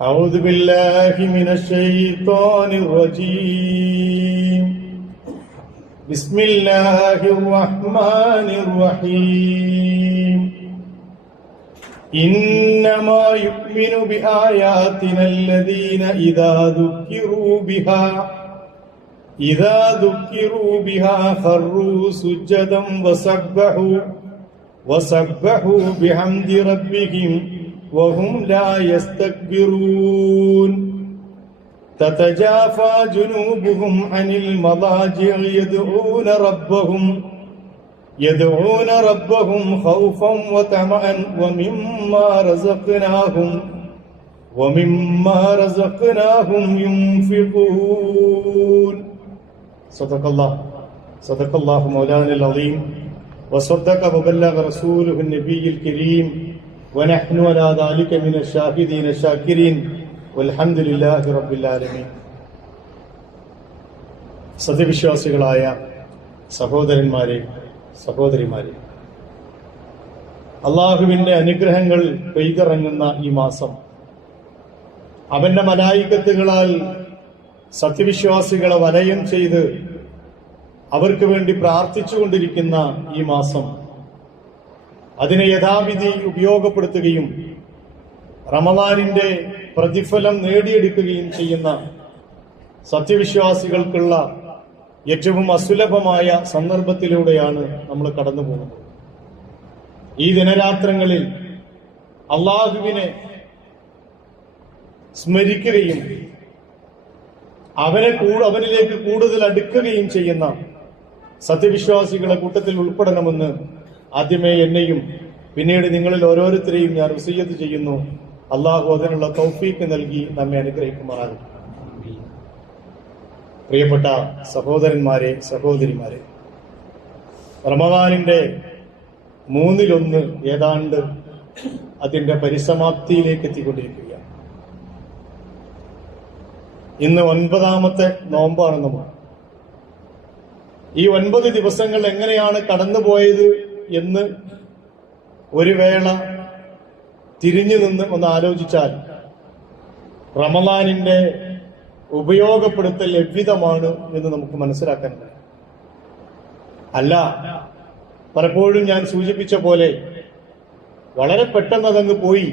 أعوذ بالله من الشيطان الرجيم بسم الله الرحمن الرحيم إنما يؤمن بآياتنا الذين إذا ذكروا بها خروا سجدا وسبحوا بحمد ربهم وهم لا يستكبرون تتجافى جنوبهم عن المضاجع يدعون ربهم خوفا وطمعا ومما رزقناهم ينفقون صدق الله مولانا العظيم وصدق وبلغ رسوله النبي الكريم ونحن على ذلك من الشاهدين الشاكرين والحمد لله رب العالمين. സത്യവിശ്വാസികളായ സഹോദരന്മാരെ, സഹോദരിമാരെ, അള്ളാഹുവിന്റെ അനുഗ്രഹങ്ങൾ പെയ്തിറങ്ങുന്ന ഈ മാസം, അവന്റെ മലായികത്തുകളാൽ സത്യവിശ്വാസികളെ വലയം ചെയ്ത് അവർക്ക് വേണ്ടി പ്രാർത്ഥിച്ചുകൊണ്ടിരിക്കുന്ന ഈ മാസം, അതിനെ യഥാവിധി ഉപയോഗപ്പെടുത്തുകയും റമദാനിന്റെ പ്രതിഫലം നേടിയെടുക്കുകയും ചെയ്യുന്ന സത്യവിശ്വാസികൾക്കുള്ള ഏറ്റവും അസുലഭമായ സന്ദർഭത്തിലൂടെയാണ് നമ്മൾ കടന്നു പോകുന്നത്. ഈ ദിനരാത്രങ്ങളിൽ അള്ളാഹുവിനെ സ്മരിക്കുകയും അവനിലേക്ക് കൂടുതൽ അടുക്കുകയും ചെയ്യുന്ന സത്യവിശ്വാസികളെ കൂട്ടത്തിൽ ഉൾപ്പെടണമെന്ന് ആദ്യമേ എന്നെയും പിന്നീട് നിങ്ങളിൽ ഓരോരുത്തരെയും ഞാൻ വസിയ്യത്ത് ചെയ്യുന്നു. അള്ളാഹു അതിനുള്ള തൗഫീക്ക് നൽകി നമ്മെ അനുഗ്രഹിക്കുമാറാകും. പ്രിയപ്പെട്ട സഹോദരന്മാരെ, സഹോദരിമാരെ, റമദാനിന്റെ 1/3 ഏതാണ്ട് അതിന്റെ പരിസമാപ്തിയിലേക്ക് എത്തിക്കൊണ്ടിരിക്കുകയാണ്. ഇന്ന് 9ാമത്തെ നോമ്പാണ് നമ്മൾ. ഈ 9 ദിവസങ്ങൾ എങ്ങനെയാണ് കടന്നുപോയത് എന്ന് ഒരു വേള തിരിഞ്ഞു നിന്ന് ഒന്ന് ആലോചിച്ചാൽ റമദാനിന്റെ ഉപയോഗപ്പെടുത്തൽ എவ்விதമാണ് എന്ന് നമുക്ക് മനസ്സിലാക്കാൻ കഴിയും. അല്ല, പലപ്പോഴും ഞാൻ സൂചിപ്പിച്ച പോലെ വളരെ പെട്ടെന്ന് അതങ്ങ് പോയി,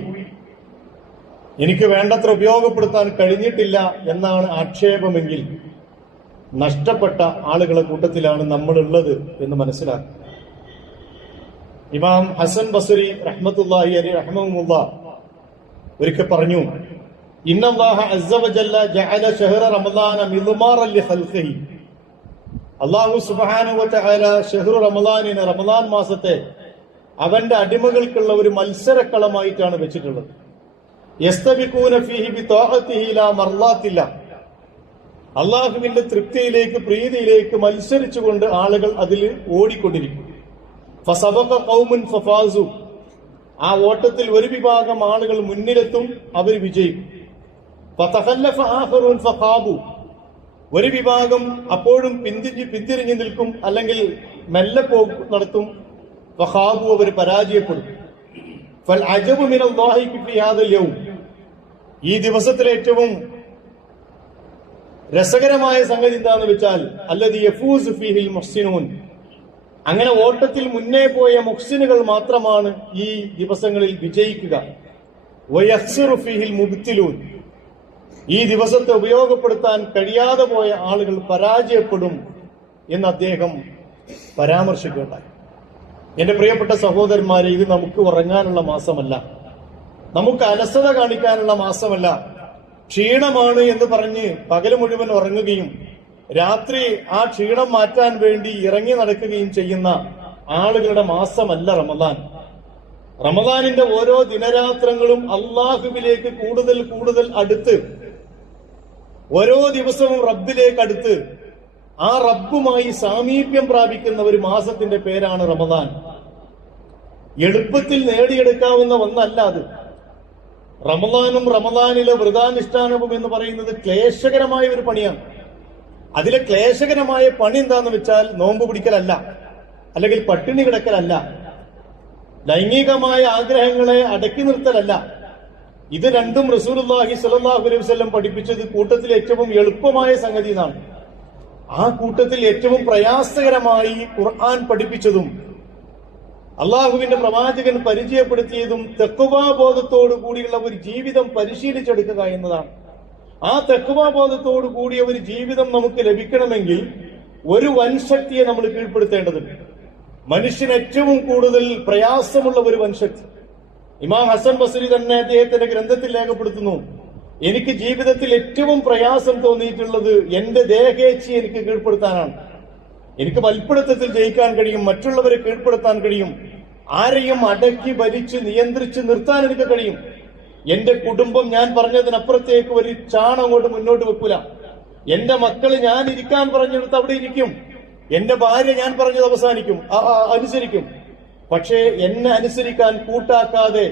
എനിക്ക് വേണ്ടത്ര ഉപയോഗപ്പെടുത്താൻ കഴിഞ്ഞിട്ടില്ല എന്നാണ് ആക്ഷേപമെങ്കിൽ നഷ്ടപ്പെട്ട ആളുകളെ കൂട്ടത്തിലാണ് നമ്മളുള്ളത് എന്ന് മനസ്സിലാക്കുക. ഇമാം ഹസൻ ബസ്രി റഹ്മത്തുള്ളാഹി അലൈഹി റഹ്മഹുല്ലാഹ് ഒരിക്കൽ പറഞ്ഞു, ഇന്നല്ലാഹ അസ്സ വജല്ല ജഅല ശഹ്റ റമളാന മിദ്മാറൻ ലിഖൽഖിഹി. അല്ലാഹു സുബ്ഹാനഹു വ തആല ശഹ്റ റമളാനിനെ, റമളാൻ മാസത്തെ അവന്റെ അടിമകൾക്കുള്ള ഒരു മത്സരക്കളമായിട്ടാണ് വെച്ചിട്ടുള്ളത്. യസ്തബിഖൂന ഫീഹി ബിതാഅത്തിഹി ലാ മർളാത്തില്ല. അള്ളാഹുവിന്റെ തൃപ്തിയിലേക്ക്, പ്രീതിയിലേക്ക് മത്സരിച്ചുകൊണ്ട് ആളുകൾ അതിൽ ഓടിക്കൊണ്ടിരിക്കും. ഫസബഖ ഖൗമുൻ ഫഫാസു. ആ ഓട്ടത്തിൽ ഒരു വിഭാഗം ആളുകൾ മുന്നിലെത്തും, അവർ വിജയിക്കും. ഫതഖല്ലഫ ആഖറൂൻ ഫഖാബു. ഒരു വിഭാഗം അപ്പോഴും പിന്തിരിഞ്ഞു നിൽക്കും, അല്ലെങ്കിൽ മെല്ലെ നടത്തും. ഫഖാബു, അവർ പരാജയപ്പെടും. ഫൽ അജബു മിനല്ലാഹി ഫീ ഹാദൽ യൗം. ഈ ദിവസത്തിലെ ഏറ്റവും രസകരമായ സംഗതി എന്താണെന്ന് വെച്ചാൽ, അല്ലദീ യഫൂസു ഫീഹിൽ മുഹ്സിനൂൻ. അങ്ങനെ ഓട്ടത്തിൽ മുന്നേ പോയ മുഹ്സിനുകൾ മാത്രമാണ് ഈ ദിവസങ്ങളിൽ വിജയിക്കുക. വയഖ്സിറു ഫീഹിൽ മുബ്തിലൂൻ. ഈ ദിവസത്തെ ഉപയോഗപ്പെടുത്താൻ കഴിയാതെ പോയ ആളുകൾ പരാജയപ്പെടും എന്ന് അദ്ദേഹം പരാമർശിക്കുകയുണ്ടായി. എന്റെ പ്രിയപ്പെട്ട സഹോദരന്മാരെ, ഇത് നമുക്ക് ഉറങ്ങാനുള്ള മാസമല്ല, നമുക്ക് അലസത കാണിക്കാനുള്ള മാസമല്ല. ക്ഷീണമാണ് എന്ന് പറഞ്ഞ് പകല് മുഴുവൻ ഉറങ്ങുകയും രാത്രി ആ ക്ഷീണം മാറ്റാൻ വേണ്ടി ഇറങ്ങി നടക്കുകയും ചെയ്യുന്ന ആളുകളുടെ മാസമല്ല റമദാൻ. റമദാനിന്റെ ഓരോ ദിനരാത്രങ്ങളും അള്ളാഹുവിലേക്ക് കൂടുതൽ കൂടുതൽ അടുത്ത്, ഓരോ ദിവസവും റബ്ബിലേക്ക് അടുത്ത്, ആ റബ്ബുമായി സാമീപ്യം പ്രാപിക്കുന്ന ഒരു മാസത്തിന്റെ പേരാണ് റമദാൻ. എളുപ്പത്തിൽ നേടിയെടുക്കാവുന്ന ഒന്നല്ല അത്. റമദാനും റമദാനിലെ വ്രതാനുഷ്ഠാനവും എന്ന് പറയുന്നത് ക്ലേശകരമായ ഒരു പണിയാണ്. അതിലെ ക്ലേശകരമായ പണി എന്താന്ന് വെച്ചാൽ നോമ്പ് പിടിക്കലല്ല, അല്ലെങ്കിൽ പട്ടിണി കിടക്കലല്ല, ലൈംഗികമായ ആഗ്രഹങ്ങളെ അടക്കി നിർത്തലല്ല. ഇത് രണ്ടും റസൂലുള്ളാഹി സ്വല്ലല്ലാഹു അലൈഹി വസല്ലം പഠിപ്പിച്ചത് കൂട്ടത്തിൽ ഏറ്റവും എളുപ്പമായ സംഗതി എന്നാണ്. ആ കൂട്ടത്തിൽ ഏറ്റവും പ്രയാസകരമായി ഖുർആൻ പഠിപ്പിച്ചതും അള്ളാഹുവിന്റെ പ്രവാചകൻ പരിചയപ്പെടുത്തിയതും തഖ്വാബോധത്തോടു കൂടിയുള്ള ഒരു ജീവിതം പരിശീലിച്ചെടുക്കുക എന്നതാണ്. ആ തഖ്വാബോധത്തോടു കൂടിയ ഒരു ജീവിതം നമുക്ക് ലഭിക്കണമെങ്കിൽ ഒരു വൻശക്തിയെ നമ്മൾ കീഴ്പ്പെടുത്തേണ്ടതുണ്ട്. മനുഷ്യന് ഏറ്റവും കൂടുതൽ പ്രയാസമുള്ള ഒരു വൻശക്തി. ഇമാം ഹസൻ ബസ്രി തന്നെ അദ്ദേഹത്തിന്റെ ഗ്രന്ഥത്തിൽ രേഖപ്പെടുത്തുന്നു, എനിക്ക് ജീവിതത്തിൽ ഏറ്റവും പ്രയാസം തോന്നിയിട്ടുള്ളത് എന്റെ ദേഹേച്ഛ എനിക്ക് കീഴ്പ്പെടുത്താനാണ്. എനിക്ക് വൽപ്പിടുത്തത്തിൽ ജയിക്കാൻ കഴിയും, മറ്റുള്ളവരെ കീഴ്പ്പെടുത്താൻ കഴിയും, ആരെയും അടക്കി ഭരിച്ച് നിയന്ത്രിച്ച് നിർത്താൻ എനിക്ക് കഴിയും. എന്റെ കുടുംബം ഞാൻ പറഞ്ഞതിനപ്പുറത്തേക്ക് ഒരു ചാണം അങ്ങോട്ട് മുന്നോട്ട് വെക്കൂല. എന്റെ മക്കള് ഞാൻ ഇരിക്കാൻ പറഞ്ഞെടുത്ത് അവിടെ ഇരിക്കും. എന്റെ ഭാര്യ ഞാൻ പറഞ്ഞത് അവസാനിക്കും, അനുസരിക്കും. പക്ഷേ എന്നെ അനുസരിക്കാൻ കൂട്ടാക്കാതെ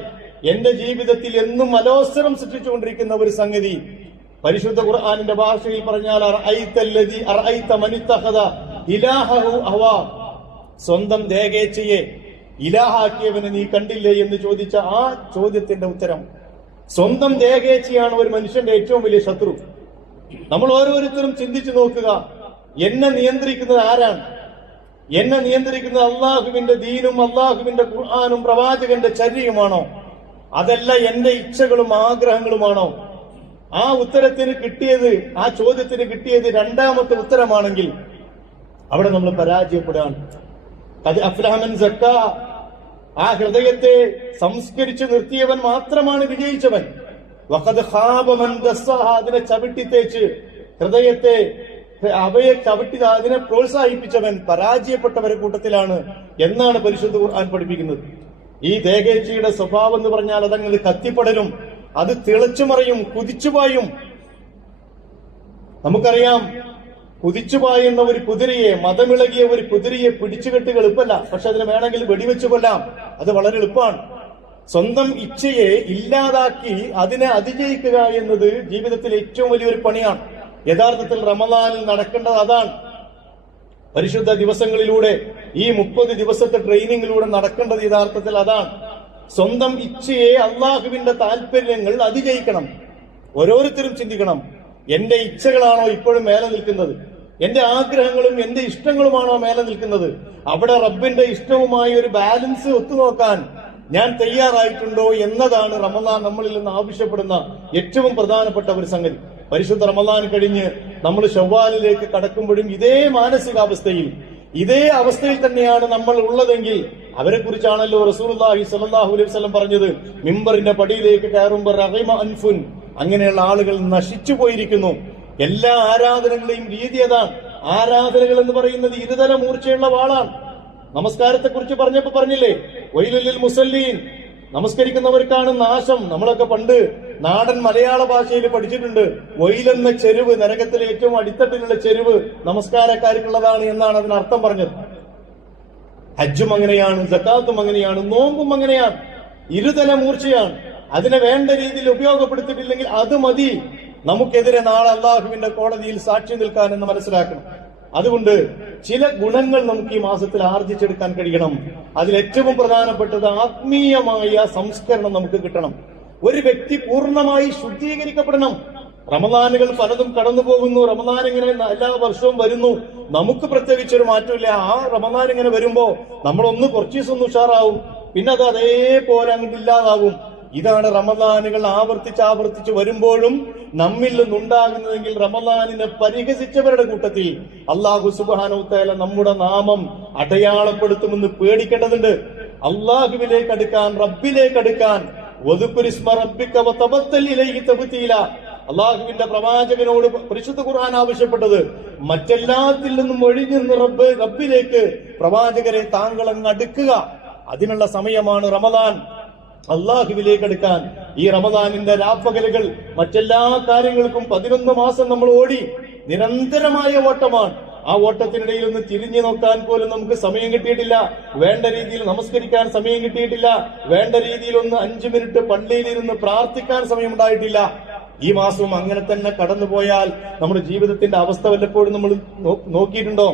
എന്റെ ജീവിതത്തിൽ എന്നും അലോസരം സൃഷ്ടിച്ചുകൊണ്ടിരിക്കുന്ന ഒരു സംഗതി പരിശുദ്ധ ഖുർആനിന്റെ ഭാഷയിൽ പറഞ്ഞാൽ സ്വന്തം ദേഹേച്ഛയെ ഇലാഹാക്കിയവനെ നീ കണ്ടില്ലേ എന്ന് ചോദിച്ച ആ ചോദ്യത്തിന്റെ ഉത്തരം, സ്വന്തം ദേഹേച്ഛയാണ് ഒരു മനുഷ്യന്റെ ഏറ്റവും വലിയ ശത്രു. നമ്മൾ ഓരോരുത്തരും ചിന്തിച്ചു നോക്കുക, എന്നെ നിയന്ത്രിക്കുന്നത് ആരാണ്? എന്നെ നിയന്ത്രിക്കുന്നത് അള്ളാഹുവിന്റെ ദീനും അള്ളാഹുവിന്റെ ഖുർആനും പ്രവാചകന്റെ ചര്യയുമാണോ? അതല്ല എന്റെ ഇച്ഛകളും ആഗ്രഹങ്ങളുമാണോ? ആ ഉത്തരത്തിന് കിട്ടിയത്, ആ ചോദ്യത്തിന് കിട്ടിയത് രണ്ടാമത്തെ ഉത്തരമാണെങ്കിൽ അവിടെ നമ്മൾ പരാജയപ്പെടുകയാണ്. അത് അഫ്ലഹമൻ സക്ക, ആ ഹൃദയത്തെ സംസ്കരിച്ചു നിർത്തിയവൻ മാത്രമാണ് വിജയിച്ചവൻ. വഖദ് ഖാബ മൻ ദസ്സഹ, അതിനെ ചവിട്ടിത്തേച്ച് ഹൃദയത്തെ അവയെ ചവിട്ടി അതിനെ പ്രോത്സാഹിപ്പിച്ചവൻ പരാജയപ്പെട്ടവരെ കൂട്ടത്തിലാണ് എന്നാണ് പരിശുദ്ധ ഖുർആൻ പഠിപ്പിക്കുന്നത്. ഈ ദേഹേച്ഛയുടെ സ്വഭാവം എന്ന് പറഞ്ഞാൽ അതങ്ങനെ കത്തിപ്പടരും, അത് തിളച്ചുമറിയും, കുതിച്ചുപായും. നമുക്കറിയാം, കുതിച്ചുപായുന്ന ഒരു കുതിരയെ, മതമിളകിയ ഒരു കുതിരയെ പിടിച്ചുകെട്ടുക എളുപ്പമല്ല. പക്ഷെ അതിന് വേണമെങ്കിൽ വെടിവെച്ചു കൊല്ലാം, അത് വളരെ എളുപ്പമാണ്. സ്വന്തം ഇച്ഛയെ ഇല്ലാതാക്കി അതിനെ അതിജയിക്കുക എന്നത് ജീവിതത്തിലെ ഏറ്റവും വലിയൊരു പണിയാണ്. യഥാർത്ഥത്തിൽ റമദാനിൽ നടക്കേണ്ടത് അതാണ്. പരിശുദ്ധ ദിവസങ്ങളിലൂടെ ഈ 30 ദിവസത്തെ ട്രെയിനിങ്ങിലൂടെ നടക്കേണ്ടത് യഥാർത്ഥത്തിൽ അതാണ്. സ്വന്തം ഇച്ഛയെ, അള്ളാഹുവിന്റെ താല്പര്യങ്ങൾ അതിജയിക്കണം. ഓരോരുത്തരും ചിന്തിക്കണം, എന്റെ ഇച്ഛകളാണോ ഇപ്പോഴും മേലെ നിൽക്കുന്നത്? എന്റെ ആഗ്രഹങ്ങളും എന്റെ ഇഷ്ടങ്ങളുമാണോ മേലെ നിൽക്കുന്നത്? അവിടെ റബ്ബിന്റെ ഇഷ്ടവുമായി ഒരു ബാലൻസ് ഒത്തുനോക്കാൻ ഞാൻ തയ്യാറായിട്ടുണ്ടോ എന്നതാണ് റമദാൻ നമ്മളിൽ നിന്ന് ആവശ്യപ്പെടുന്ന ഏറ്റവും പ്രധാനപ്പെട്ട ഒരു സംഗതി. പരിശുദ്ധ റമദാൻ കഴിഞ്ഞ് നമ്മൾ ശവ്വാലിലേക്ക് കടക്കുമ്പോഴും ഇതേ മാനസികാവസ്ഥയിൽ, ഇതേ അവസ്ഥയിൽ തന്നെയാണ് നമ്മൾ ഉള്ളതെങ്കിൽ അവരെ കുറിച്ചാണല്ലോ റസൂലുള്ളാഹി സ്വല്ലല്ലാഹു അലൈഹി വസല്ലം പറഞ്ഞത്, മിമ്പറിന്റെ പടിയിലേക്ക് കയറുമ്പോൾ റഗിമ അൻഫുൻ, അങ്ങനെയുള്ള ആളുകൾ നശിച്ചു പോയിരിക്കുന്നു. എല്ലാ ആരാധനകളുടെയും രീതി അതാണ്. ആരാധനകൾ എന്ന് പറയുന്നത് ഇരുതല മൂർച്ചയുള്ള വാളാണ്. നമസ്കാരത്തെ കുറിച്ച് പറഞ്ഞപ്പോ പറഞ്ഞില്ലേ, വൈലുൽ മുസല്ലീൻ, നമസ്കരിക്കുന്നവർക്കാണ് നാശം. നമ്മളൊക്കെ പണ്ട് നാടൻ മലയാള ഭാഷയിൽ പഠിച്ചിട്ടുണ്ട്, വൈലെന്ന ചെരുവ്, നരകത്തിലെ ഏറ്റവും അടിത്തട്ടിലുള്ള ചെരുവ് നമസ്കാരക്കാർക്കുള്ളതാണ് എന്നാണ് അതിനർത്ഥം പറഞ്ഞത്. ഹജ്ജും അങ്ങനെയാണ്, സക്കാത്തും അങ്ങനെയാണ്, നോമ്പും അങ്ങനെയാണ്. ഇരുതല മൂർച്ചയാണ്. അതിനെ വേണ്ട രീതിയിൽ ഉപയോഗപ്പെടുത്തിയിട്ടില്ലെങ്കിൽ അത് മതി നമുക്കെതിരെ നാളെ അള്ളാഹുവിന്റെ കോടതിയിൽ സാക്ഷി നിൽക്കാൻ എന്ന് മനസ്സിലാക്കണം. അതുകൊണ്ട് ചില ഗുണങ്ങൾ നമുക്ക് ഈ മാസത്തിൽ ആർജിച്ചെടുക്കാൻ കഴിയണം. അതിലേറ്റവും പ്രധാനപ്പെട്ടത് ആത്മീയമായ സംസ്കരണം നമുക്ക് കിട്ടണം. ഒരു വ്യക്തി പൂർണ്ണമായി ശുദ്ധീകരിക്കപ്പെടണം. റമദാനുകൾ പലതും കടന്നു പോകുന്നു. റമദാൻ ഇങ്ങനെ എല്ലാ വർഷവും വരുന്നു, നമുക്ക് പ്രത്യേകിച്ചൊരു മാറ്റമില്ല. ആ റമദാൻ ഇങ്ങനെ വരുമ്പോ നമ്മളൊന്ന് കുറച്ച് ദിവസം ഒന്ന് ഉഷാറാവും, പിന്നെ അത് അതേപോലെ അങ്ങോട്ട് ഇല്ലാതാവും. ഇതാണ് റമദാനുകൾ ആവർത്തിച്ച് വരുമ്പോഴും നമ്മിൽ നിന്നുണ്ടാകുന്നതെങ്കിൽ റമദാനിനെ പരിഹസിച്ചവരുടെ കൂട്ടത്തിൽ അല്ലാഹു സുബ്ഹാനഹു തആല നമ്മുടെ നാമം അടയാളപ്പെടുത്തുമെന്ന് പേടിക്കേണ്ടതുണ്ട്. അല്ലാഹുവിലേക്ക് അടുക്കാൻ, റബ്ബിലേക്ക് അടുക്കാൻ, വദ്കുരിസ്മ റബ്ബിക വതബത്തൽ ഇലൈഹി തബ്തീല, അള്ളാഹുവിന്റെ പ്രവാചകനോട് പരിശുദ്ധ ഖുർആൻ ആവശ്യപ്പെട്ടത് മറ്റെല്ലാത്തിൽ നിന്നും ഒഴിഞ്ഞു റബ്ബിലേക്ക് പ്രവാചകരെ താങ്കൾ അങ്ങ് അടുക്കുക. അതിനുള്ള സമയമാണ് റമദാൻ. അള്ളാഹുവിലേക്ക് അടുക്കാൻ ഈ റമദാനിന്റെ രാപ്പകലുകൾ മറ്റെല്ലാ കാര്യങ്ങൾക്കും 11 മാസം നമ്മൾ ഓടി, നിരന്തരമായ ഓട്ടമാണ്. ആ ഓട്ടത്തിനിടയിൽ ഒന്ന് തിരിഞ്ഞു നോക്കാൻ പോലും നമുക്ക് സമയം കിട്ടിയിട്ടില്ല. വേണ്ട രീതിയിൽ നമസ്കരിക്കാൻ സമയം കിട്ടിയിട്ടില്ല. വേണ്ട രീതിയിൽ ഒന്ന് 5 മിനിറ്റ് പള്ളിയിലിരുന്ന് പ്രാർത്ഥിക്കാൻ സമയം ഉണ്ടായിട്ടില്ല. ഈ മാസവും അങ്ങനെ തന്നെ കടന്നുപോയാൽ നമ്മുടെ ജീവിതത്തിന്റെ അവസ്ഥ വല്ലപ്പോഴും നമ്മൾ നോക്കിയിട്ടുണ്ടോ?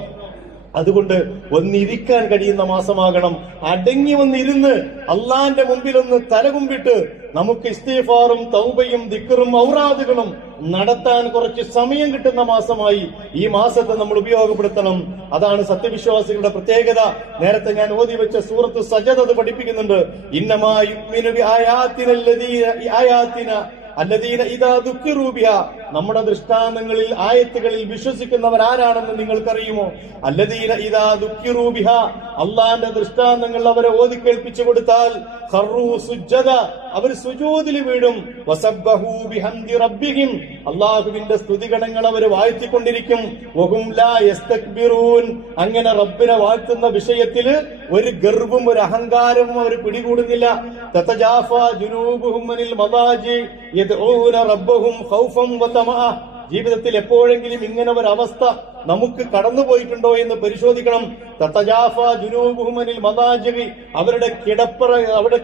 അതുകൊണ്ട് ഒന്നിരിക്കാൻ കഴിയുന്ന മാസമാകണം. അടങ്ങി ഒന്നിരുന്ന് അള്ളാന്റെ മുമ്പിൽ ഒന്ന് തലകുമ്പിട്ട് നമുക്ക് ഇസ്തിഗ്ഫാറും തൗബയും ദിക്റും ഔറാദുകളും നടത്താൻ കുറച്ച് സമയം കിട്ടുന്ന മാസമായി ഈ മാസത്തെ നമ്മൾ ഉപയോഗപ്പെടുത്തണം. അതാണ് സത്യവിശ്വാസികളുടെ പ്രത്യേകത. നേരത്തെ ഞാൻ ഓതി വെച്ച സൂറത്ത് സജദ അത് പഠിപ്പിക്കുന്നുണ്ട്. ഇന്നമാ യുഅ്മിനു ബിആയാതിന അല്ലദീന ഇദാ ദുക്കിറൂ ബിഹാ, നമ്മുടെ ദൃഷ്ടാന്തങ്ങളിൽ ആയത്തുകളിൽ വിശ്വസിക്കുന്നവരാരാണെന്ന് നിങ്ങൾക്കറിയുമോ? അല്ലദീന ഇദാ ദുക്കിറൂ ബിഹാ, അള്ളാന്റെ ദൃഷ്ടാന്തങ്ങൾ അവരെ ഓതി കേൾപ്പിച്ചു കൊടുത്താൽ ഖറൂ സുജ്ജദ, അവർ സുജൂദിൽ വീഴും. വസബ്ബഹൂ ബിഹംദി റബ്ബിഹിം, അല്ലാഹുവിന്റെ സ്തുതിഗണങ്ങൾ അവർ വാഴ്ത്തിക്കൊണ്ടിരിക്കും. വഹും ലാ യസ്തക്ബിറൂൻ, അങ്ങനെ റബ്ബിനെ വാഴ്ത്തുന്ന വിഷയത്തിൽ ഒരു ഗർവും ഒരു അഹങ്കാരവും അവർ പിടികൂടുന്നില്ല. തതജാഫാ ജുനൂബുഹും അനിൽ മദാജി യദ്ഊന റബ്ബഹും ഖൗഫൻ വതമഅ. ജീവിതത്തിൽ എപ്പോഴെങ്കിലും ഇങ്ങനെ ഒരു അവസ്ഥ നമുക്ക് കടന്നുപോയിട്ടുണ്ടോ എന്ന് പരിശോധിക്കണം. തതജാഫാ ജുനൂബുഹും അനിൽ മദാജി, അവരുടെ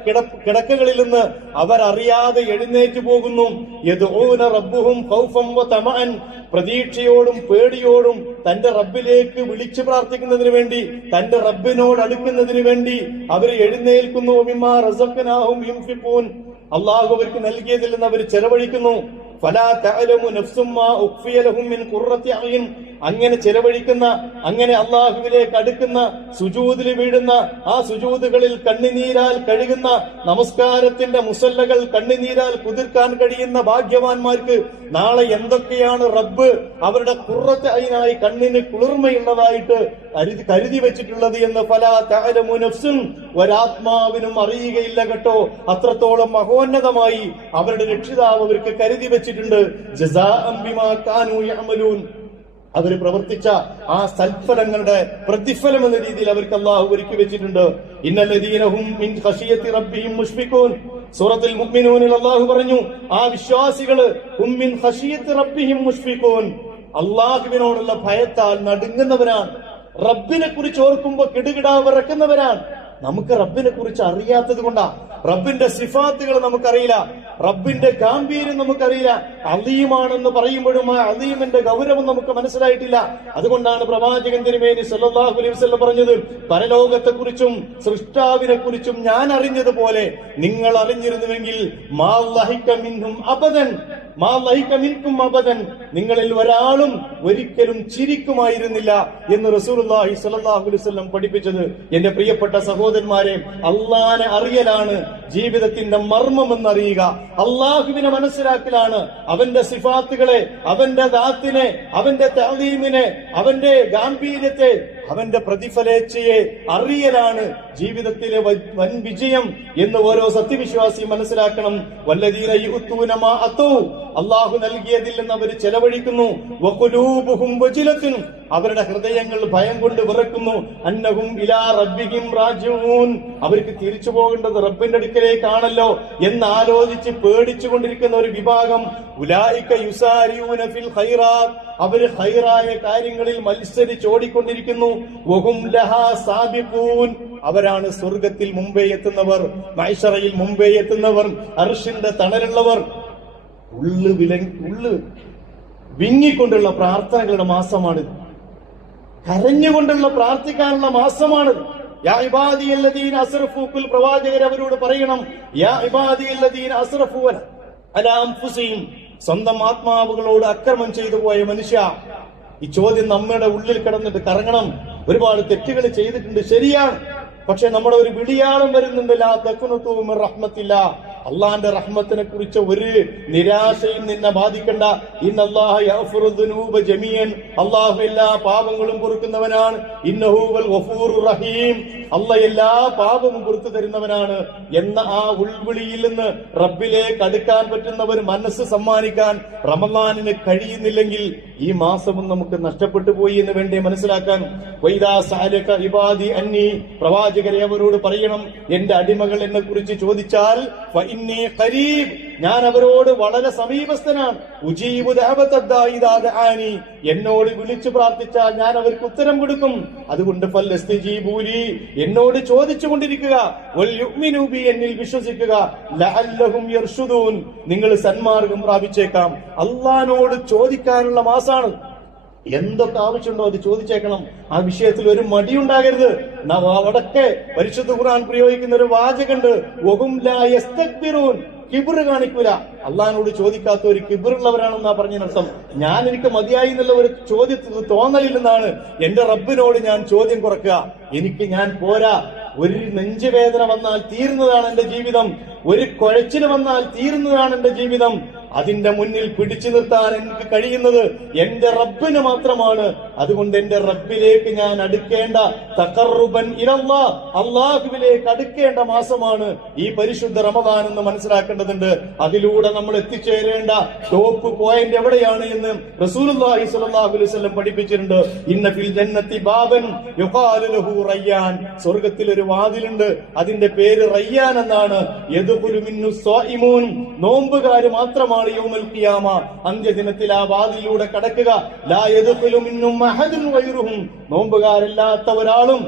കിടക്കകളിൽ നിന്ന് അവരറിയാതെ എഴുന്നേറ്റ് പോകുന്നു. യദ്ഊന റബ്ബഹും ഖൗഫൻ വതമഅൻ, പ്രതീക്ഷയോടും പേടിയോടും തന്റെ റബ്ബിലേക്ക് വിളിച്ചു പ്രാർത്ഥിക്കുന്നതിന് വേണ്ടി, തന്റെ റബ്ബിനോട് അടുക്കുന്നതിന് വേണ്ടി അവർ എഴുന്നേൽക്കുന്നു. മിമ്മാ റസഖ്നാഹും യുൻഫിഖൂൻ, അള്ളാഹു അവർക്ക് നൽകിയതിൽ നിന്ന് അവർ ചെലവഴിക്കുന്നു. ഫലാ തഅലമു നഫ്സും മാ ഉഖ്ഫിയ ലഹും മിൻ ഖുർറത്തി അയ്യുൻ, അങ്ങനെ ചെലവഴിക്കുന്ന, അങ്ങനെ അള്ളാഹുവിലേക്ക് അടുക്കുന്ന, സുജൂദിൽ വീഴുന്ന, ആ സുജൂദുകളിൽ കണ്ണുനീരാൽ കഴുകുന്ന, നമസ്കാരത്തിന്റെ മുസല്ലകൾ കണ്ണുനീരാൽ കുതിർക്കാൻ കഴിയുന്ന ഭാഗ്യവാന്മാർക്ക് നാളെ എന്തൊക്കെയാണ് റബ്ബ് അവരുടെ ഖുർറത്ത് അയ്നായി കണ്ണിന് കുളിർമയുള്ളതായിട്ട് കരുതി വെച്ചിട്ടുള്ളത് എന്ന് ഫലാ തഅലമു നഫ്സുൻ, ഒരാത്മാവിനും അറിയുകയില്ല കേട്ടോ. അത്രത്തോളം മഹോന്നതമായി അവരുടെ രക്ഷിതാവ് അവർക്ക് കരുതി വെച്ചിട്ടുണ്ട്. ജസാഅൻ ബിമാ കാനൂ യഅമലൂൻ, അവർ പ്രവർത്തിച്ച ആ സൽഫലങ്ങളുടെ പ്രതിഫലം എന്ന രീതിയിൽ അവർക്ക് അല്ലാഹു ഒരുക്കി വെച്ചിട്ടുണ്ട്. ഇന്നല്ലദീന ഹും മിൻ ഖശിയത്തി റബ്ബിഹിം മുശ്ഫിഖൂൻ, സൂറത്തുൽ മുഅ്മിനൂനിൽ അല്ലാഹു പറഞ്ഞു, ആ വിശ്വാസികള് ഹും മിൻ ഖശിയത്തി റബ്ബിഹിം മുശ്ഫിഖൂൻ, അല്ലാഹുവിനോടുള്ള ഭയത്താൽ നടുങ്ങുന്നവരാണ്. റബ്ബിനെ കുറിച്ച് ഓർക്കുമ്പോൾ കിടുകിടാ വിറക്കുന്നവരാണ്. നമുക്ക് റബ്ബിനെ കുറിച്ച് അറിയാത്തത് കൊണ്ടാ. റബ്ബിന്റെ സിഫാത്തുകൾ നമുക്കറിയില്ല, റബ്ബിന്റെ ഗാംഭീര്യം നമുക്കറിയില്ല. അലീമാണെന്ന് പറയുമ്പോഴും ആ അലീമിന്റെ ഗൗരവം നമുക്ക് മനസ്സിലായിട്ടില്ല. അതുകൊണ്ടാണ് പ്രവാചകൻ തിരുമേനി സല്ലല്ലാഹു അലൈഹി വസല്ലം പറഞ്ഞത്, പരലോകത്തെക്കുറിച്ചും സൃഷ്ടാവിനെ കുറിച്ചും ഞാൻ അറിഞ്ഞതുപോലെ നിങ്ങൾ അറിഞ്ഞിരുന്നുവെങ്കിൽ മാ ലഹിക മിൻഹും അബദൻ, മാ ലഹിക മിൻകും അബദൻ, നിങ്ങളിൽ ഒരാളും ഒരിക്കലും ചിരിക്കുമായിരുന്നില്ല എന്ന് റസൂലുള്ളാഹി സ്വല്ലല്ലാഹു അലൈഹി വസല്ലം പഠിപ്പിച്ചത്. എന്റെ പ്രിയപ്പെട്ട സഹോദരന്മാരെ, അള്ളാനെ അറിയലാണ് ജീവിതത്തിന്റെ മർമ്മം എന്നറിയുക. അള്ളാഹുവിനെ മനസ്സിലാക്കലാണ്, അവന്റെ സിഫാത്തുകളെ, അവന്റെ ദാത്തിനെ, അവന്റെ തഅലീമിനെ, അവന്റെ ഗാംഭീര്യത്തെ, അവന്റെ പ്രതിഫലേച്ഛയെ അറിയലാണ് ജീവിതത്തിലെ വൻ വിജയം എന്ന് ഓരോ സത്യവിശ്വാസിയും മനസ്സിലാക്കണം. വല്ലദീന യുഅ്തൂന മാ അതൂ, അല്ലാഹു നൽകിയതിൽ നിന്ന് അവർ ചെലവഴിക്കുന്നു. വഖുലൂബുഹും വജിലത്തുൻ, അവരുടെ ഹൃദയങ്ങൾ ഭയം കൊണ്ട് വിറക്കുന്നു. അന്നഹും ഇലാ റബ്ബിഹിം റാജിഊൻ, അവർക്ക് തിരിച്ചു പോകേണ്ടത് റബ്ബിന്റെ അടുക്കലേക്കാണല്ലോ എന്ന് ആലോചിച്ച് പേടിച്ചുകൊണ്ടിരിക്കുന്ന ഒരു വിഭാഗം. ഉലൈക യുസാരിഊന ഫിൽ ഖൈറാത്ത്, അവര് ഖൈറായ കാര്യങ്ങളിൽ മത്സരിച്ചോടിക്കൊണ്ടിരിക്കുന്നു. വഹും ലഹാ സാബിഖൂൻ, അവരാണ് സ്വർഗത്തിൽ മുമ്പേ എത്തുന്നവർ, മഹ്ശറയിൽ മുമ്പേ എത്തുന്നവർ, അർശിന്റെ തണലുള്ളവർ. ഉള്ളു വിങ്ങിക്കൊണ്ടുള്ള പ്രാർത്ഥനകളുടെ മാസമാണിത്. കരഞ്ഞുകൊണ്ടുള്ള പ്രാർത്ഥിക്കാനുള്ള മാസമാണിത്. യാ ഇബാദിയല്ലദീന അസ്റഫൂ, കുൽ പ്രവാചകർ അവരോട് പറയണം, യാ ഇബാദിയല്ലദീന അസ്റഫൂ അലാ അൻഫുസിഹിം, സ്വന്തം ആത്മാവുകളോട് അക്രമം ചെയ്തു പോയ മനുഷ്യ. ഈ ചോദ്യം നമ്മുടെ ഉള്ളിൽ കിടന്നിട്ട് കറങ്ങണം. ഒരുപാട് തെറ്റുകൾ ചെയ്തിട്ടുണ്ട്, ശരിയാണ്. പക്ഷെ നമ്മുടെ ഒരു വിളിയാളം വരുന്നുണ്ട്, ലാ തഖ്നതു മിർ റഹ്മത്തില്ലാ, അള്ളാന്റെ റഹ്മത്തിനെ കുറിച്ച് ഒരു നിരാശയും നിന്നെ ബാധിക്കണ്ട. ഇന്നല്ലാഹ യഗ്ഫിറു ദുനൂബ ജമീഅൻ, അല്ലാഹു എല്ലാ പാപങ്ങളും പൊറുക്കുന്നവനാണ്. ഇന്നഹു വൽ ഗഫൂറുർ റഹീം, അല്ലാഹ് എല്ലാ പാപവും പൊറുത്തു തരുന്നവനാണ് എന്ന ആ ഉൾവിളിയിൽ നിന്ന് റബ്ബിലേക്ക് അടുക്കാൻ പറ്റുന്ന ഒരു മനസ്സ് സമ്മാനിക്കാൻ റമളാനിന് കഴിയുന്നില്ലെങ്കിൽ ഈ മാസവും നമുക്ക് നഷ്ടപ്പെട്ടു പോയി എന്ന് വേണ്ടേ മനസ്സിലാക്കാൻ. വൈദാ സഅലക ഇബാദി അന്നി, പ്രവാചകരെ അവരോട് പറയണം, എന്റെ അടിമകൾ എന്നെ കുറിച്ച് ചോദിച്ചാൽ ഫഇന്നി ഖരീബ്, ഞാൻ അവരോട് വളരെ സമീപസ്ഥനാണ്. ഉജീബു ദഅവതദ്ദാഇ ഇദാ ദഅാനി, എന്നോട് വിളിച്ചു പ്രാർത്ഥിച്ചാൽ ഞാൻ അവർക്ക് ഉത്തരം കൊടുക്കും. അതുകൊണ്ട് ഫല്ലസ്തജീബൂലി, എന്നോട് ചോദിച്ചു കൊണ്ടിരിക്കുക. വൽ യുഅ്മിനൂ ബി, എന്നിൽ വിശ്വസിക്കുക. ലഅല്ലഹും യർഷുദൂൻ, നിങ്ങൾ സന്മാർഗം പ്രാപിച്ചേക്കാം. അല്ലാഹുവോട് ചോദിക്കാനുള്ള മാസാണ്. എന്തൊക്കെ ആവശ്യമുണ്ടോ അത് ചോദിച്ചേക്കണം. ആ വിഷയത്തിൽ ഒരു മടിയുണ്ടാകരുത്. അവിടൊക്കെ പരിശുദ്ധ ഖുർആൻ പ്രയോഗിക്കുന്ന ഒരു വാചകമുണ്ട്, വഹും ലാ യസ്തക്ബിറൂൻ, കിബിർ കാണിക്കൂല. അള്ളാഹിനോട് ചോദിക്കാത്ത ഒരു കിബിറുള്ളവരാണെന്നാ പറഞ്ഞതിനർത്ഥം. എനിക്ക് മതിയായി എന്നുള്ള ഒരു ചോദ്യത്തിൽ തോന്നലില്ലെന്നാണ്. എന്റെ റബ്ബിനോട് ഞാൻ ചോദ്യം കുറക്കുക. ഞാൻ പോരാ. ഒരു നെഞ്ചുവേദന വന്നാൽ തീരുന്നതാണ് എന്റെ ജീവിതം, ഒരു കുഴച്ചിൽ വന്നാൽ തീരുന്നതാണ് എന്റെ ജീവിതം. അതിന്റെ മുന്നിൽ പിടിച്ചു നിർത്താൻ എനിക്ക് കഴിയുന്നത് എന്റെ റബ്ബിന് മാത്രമാണ്. അതുകൊണ്ട് എന്റെ റബ്ബിലേക്ക് ഞാൻ അടുക്കേണ്ട, തഖർറുബൻ ഇലല്ലാഹ്, അല്ലാഹുവിലേക്ക് അടുക്കേണ്ട മാസമാണ് ഈ പരിശുദ്ധ റമദാൻ എന്ന് മനസ്സിലാക്കേണ്ടതുണ്ട്. അതിലൂടെ നമ്മൾ എത്തിച്ചേരേണ്ട ടോപ്പ് പോയിന്റ് എവിടെയാണ് എന്ന് റസൂലുള്ളാഹി സ്വല്ലല്ലാഹു അലൈഹി വസല്ലം പഠിപ്പിച്ചിട്ടുണ്ട്. ഇന്ന ഫിൽ ജന്നത്തി ബാബൻ യുഖാലു ലഹു റയ്യാൻ, സ്വർഗ്ഗത്തിൽ ഒരു വാതിലുണ്ട്, അതിന്റെ പേര് റയ്യാൻ എന്നാണ്. യദ്ഖുലു മിന്നു സ്വായിമൂൻ, നോമ്പുകാർ മാത്രമാണ് യൗമൽ ഖിയാമ, അന്ത്യദിനത്തിൽ ആ വാതിലൂടെ കടക്കുക. ലാ യദ്ഖുലു മിന്നും അഹദുൻ ഗൈറുഹും, നോമ്പുകാരല്ലാത്ത ഒരാളും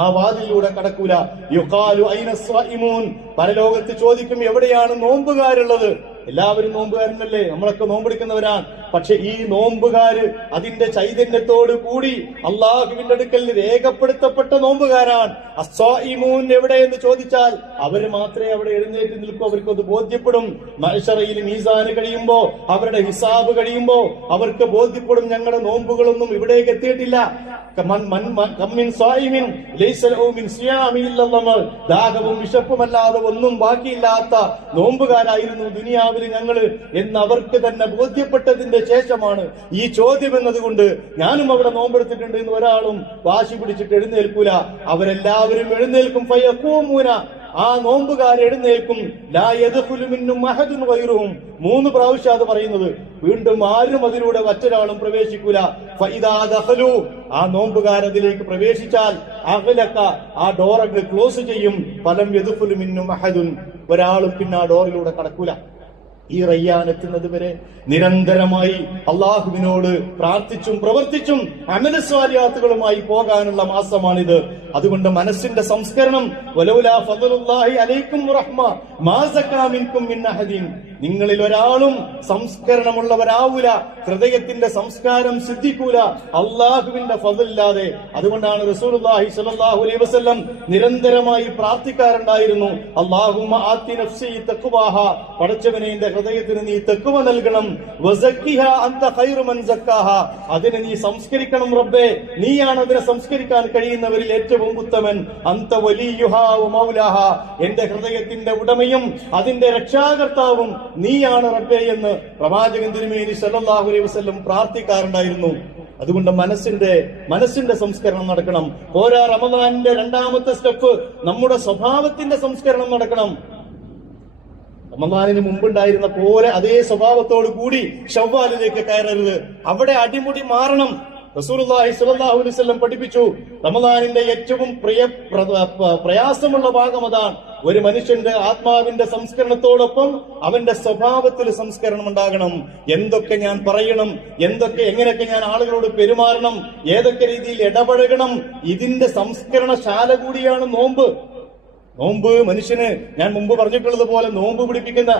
ആ വാതിലൂടെ കടക്കൂല. യുഖാലു ഐന സ്വായിമൂൻ, പരലോകത്ത് ചോദിക്കും എവിടെയാണ് നോമ്പുകാരുള്ളത്? എല്ലാവരും നോമ്പുകാരനല്ലേ, നമ്മളൊക്കെ നോമ്പെടുക്കുന്നവരാണ്. പക്ഷെ ഈ നോമ്പുകാര് അതിന്റെ ചൈതന്യത്തോട് കൂടി അള്ളാഹുവിന്റെ അടുക്കൽ രേഖപ്പെടുത്തപ്പെട്ട നോമ്പുകാരാണ്. അസ്വായിമൂൻ എവിടെയെന്ന് ചോദിച്ചാൽ അവര് മാത്രമേ അവിടെ എഴുന്നേറ്റ് നിൽക്കൂ. അവർക്കത് ബോധ്യപ്പെടും. മഹ്ശറയിൽ മീസാന് കഴിയുമ്പോ, അവരുടെ ഹിസാബ് കഴിയുമ്പോ അവർക്ക് ബോധ്യപ്പെടും, ഞങ്ങളുടെ നോമ്പുകളൊന്നും ഇവിടേക്ക് എത്തിയിട്ടില്ല. ദാഹവും വിശപ്പുമല്ലാതെ ഒന്നും ബാക്കിയില്ലാത്ത നോമ്പുകാരായിരുന്നു ദുനിയാവിൽ ഞങ്ങള് എന്ന് അവർക്ക് തന്നെ ബോധ്യപ്പെട്ടതിന്റെ ശേഷമാണ് ഈ ചോദ്യം എന്നതുകൊണ്ട് ഞാനും അവിടെ നോമ്പെടുത്തിട്ടുണ്ട് എന്ന് ഒരാളും വാശി പിടിച്ചിട്ട് എഴുന്നേൽക്കൂല. അവരെല്ലാവരും എഴുന്നേൽക്കും. ഫയഖൂമൂന, ആ നോമ്പുകാർ എഴുന്നേൽക്കും. ലാ യദ്ഖുലു മിന്നും അഹദുൻ ഗൈറുഹും, 3 പ്രാവശ്യം അത് പറയുന്നത്. വീണ്ടും ആരും അതിലൂടെ മറ്റൊരാളും പ്രവേശിക്കൂല. ഫഇദാ ദഖലു, ആ നോമ്പുകാർ അതിലേക്ക് പ്രവേശിച്ചാൽ അഗ്ലക, ആ ഡോറൊക്കെ ക്ലോസ് ചെയ്യും. ഫലം യദ്ഖുലു മിന്നും അഹദുൻ, ഒരാളും പിന്നെ ആ ഡോറിലൂടെ കടക്കൂല. ഈ റയ്യാൻ എത്തുന്നത് വരെ നിരന്തരമായി അള്ളാഹുവിനോട് പ്രാർത്ഥിച്ചും പ്രവർത്തിച്ചും അമലസ്വാലിയാത്തുകളുമായി പോകാനുള്ള മാസമാണിത്. അതുകൊണ്ട് മനസ്സിന്റെ സംസ്കരണം, വലൗലാ ഫദ്ലുല്ലാഹി അലൈക്കും വറഹ്മ മാ സക്കാ മിൻകും മിൻ അഹദിൻ, നിങ്ങളിൽ ഒരാളും സംസ്കരണമുള്ളവരാവൂല, ഹൃദയത്തിന്റെ സംസ്കാരം സിദ്ധിക്കൂല അള്ളാഹുവിന്റെ ഫദ്ലില്ലാതെ. അതുകൊണ്ടാണ് റസൂലുള്ളാഹി സ്വല്ലല്ലാഹു അലൈഹി വസല്ലം നിരന്തരമായി പ്രാർത്ഥിക്കാറുണ്ടായിരുന്നു, അല്ലാഹുമ്മ ആതി നഫ്സി തഖ്വാഹ, പടച്ചവനെ എന്റെ ഹൃദയത്തിന് നീ തഖ്വ നൽകണം. വസക്കിഹ അൻത ഖൈറു മൻ സക്കാഹ, അതിനെ നീ സംസ്കരിക്കണം റബ്ബേ, നീയാണ് അതിനെ സംസ്കരിക്കാൻ കഴിയുന്നവരിൽ ഏറ്റവും ഉത്തമൻ. അൻത വലിയുഹാ വ മൗലാഹ, എന്റെ ഹൃദയത്തിന്റെ ഉടമയും അതിന്റെ രക്ഷാകർത്താവും നീയാണ് റബ്ബേ എന്ന് പ്രവാചകൻ തിരുമേനി സല്ലല്ലാഹു അലൈഹി വസല്ലം പ്രാർത്ഥിക്കാറുണ്ടായിരുന്നു. അതുകൊണ്ട് മനസ്സിന്റെ സംസ്കരണം നടക്കണം. പോരാ, റമദാനിന്റെ 2ാമത്തെ സ്റ്റെപ്പ് നമ്മുടെ സ്വഭാവത്തിന്റെ സംസ്കരണം നടക്കണം. റമദാനിന് മുമ്പുണ്ടായിരുന്ന പോലെ അതേ സ്വഭാവത്തോടു കൂടി ശവ്വാലിലേക്ക് കയറരുത്. അവിടെ അടിമുടി മാറണം. റസൂലുള്ളാഹി സ്വല്ലല്ലാഹു അലൈഹി വസല്ലം പഠിപ്പിച്ചു, റമദാനിന്റെ ഏറ്റവും പ്രയാസമുള്ള ഭാഗം അതാണ്. ഒരു മനുഷ്യന്റെ ആത്മാവിന്റെ സംസ്കരണത്തോടൊപ്പം അവന്റെ സ്വഭാവത്തിൽ സംസ്കരണം ഉണ്ടാകണം. എന്തൊക്കെ ഞാൻ പറയണം, എങ്ങനെയൊക്കെ ഞാൻ ആളുകളോട് പെരുമാറണം, ഏതൊക്കെ രീതിയിൽ ഇടപഴകണം, ഇതിന്റെ സംസ്കരണശാല കൂടിയാണ് നോമ്പ്. മനുഷ്യന്, ഞാൻ മുമ്പ് പറഞ്ഞിട്ടുള്ളത് പോലെ, നോമ്പ് പിടിപ്പിക്കുന്ന,